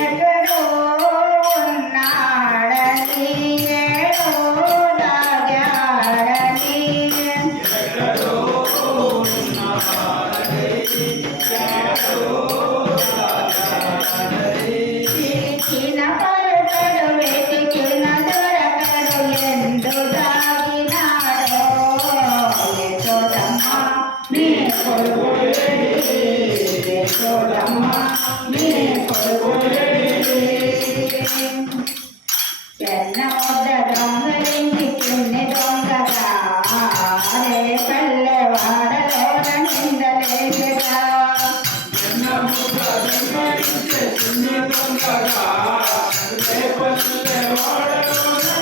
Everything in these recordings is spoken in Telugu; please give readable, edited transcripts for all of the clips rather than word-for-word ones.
ఎక్కడో ఉన్నాడని ఏడో దాగాడని చిన్న పలుకడు వెతికిన దొరకడు ఎందు దాగినాడో యశోదమ్మ నీ కొడుకు యశోదమ్మ నీ కొడుకు చెన్న ముద్ద దొంగలించి చిన్ని దొంగగా రే పల్లె వాడలోన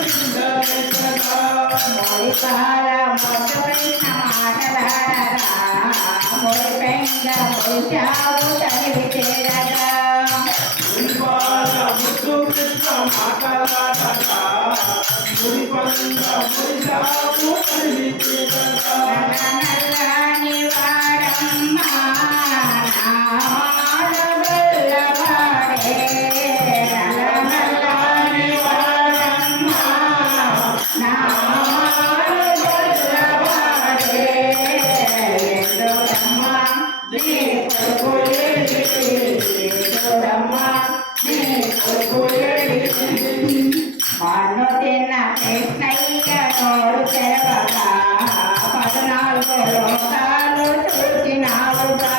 నిందలేగా మోరిపాల మొదలైన మాటలాడగా మొరి పెంగ మొరిచావు తనివి చేరగా నల్లని వాడమ్మా నాడబల్లవాడే నల్లని వాడమ్మా నాడబల్లవాడే యశోదమ్మ నీ కొడుకు యశోదమ్మ నీ కొడుకు మన్ను తిన్న కృష్ణయ్య నోరు తెరవగా 14 లోకాలు చూసినావుగా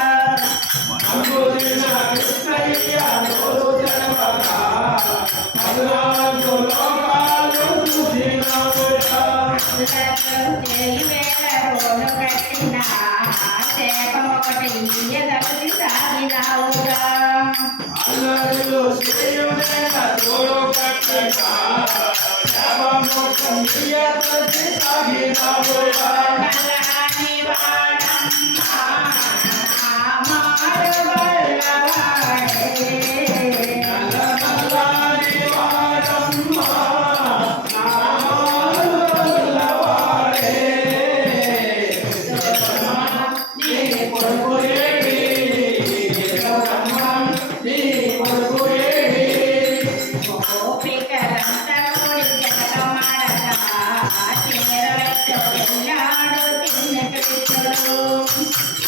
రోలు కట్టిన చేపం ఒకటి ఇయ్యదలిసి సాగినావుగా నల్లని వాడమ్మా మాడబల్లవాడే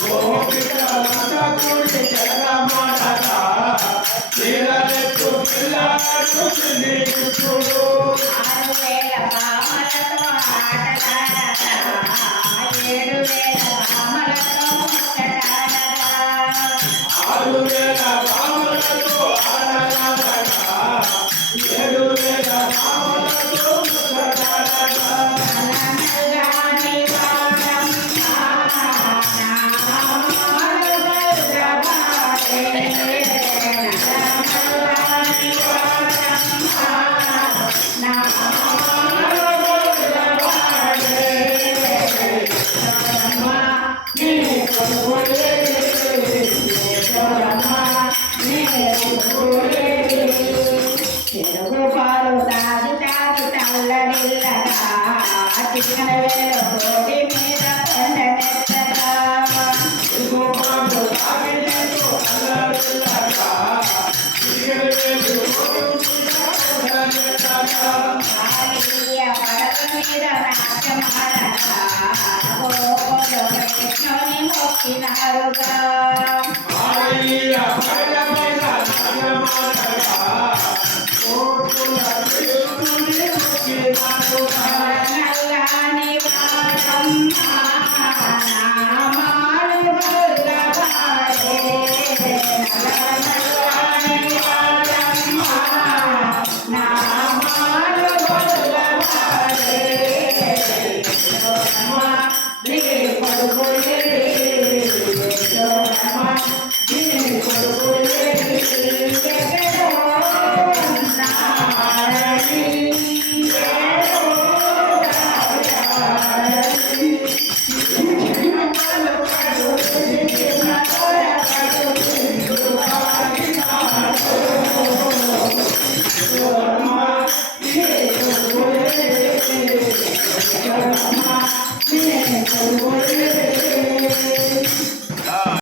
గోపికలంతా కూడి జగమాడగా చీరలెత్తు వెళ్ళాడు చిన్న కృష్ణుడు ఆరు వేల భామలతో ఆటలాడగా 7,000 భామలతో ముచ్చటాడగా నల్లని వాడమ్మా నాడబల్లవాడే నల్లని వాడమ్మా నాడబల్లవాడే యశోదమ్మ నీ కొడుకు యశోదమ్మ నీ కొడుకు చెరుకు పాలు తాగి తాగి తల్లడిల్లగా చిన్న వేలు కోటి మీద కొండనెత్తగా ఆలియ పడక మీద నాట్యమాడగా గోకుల కృష్ణుని మొక్కినారుగా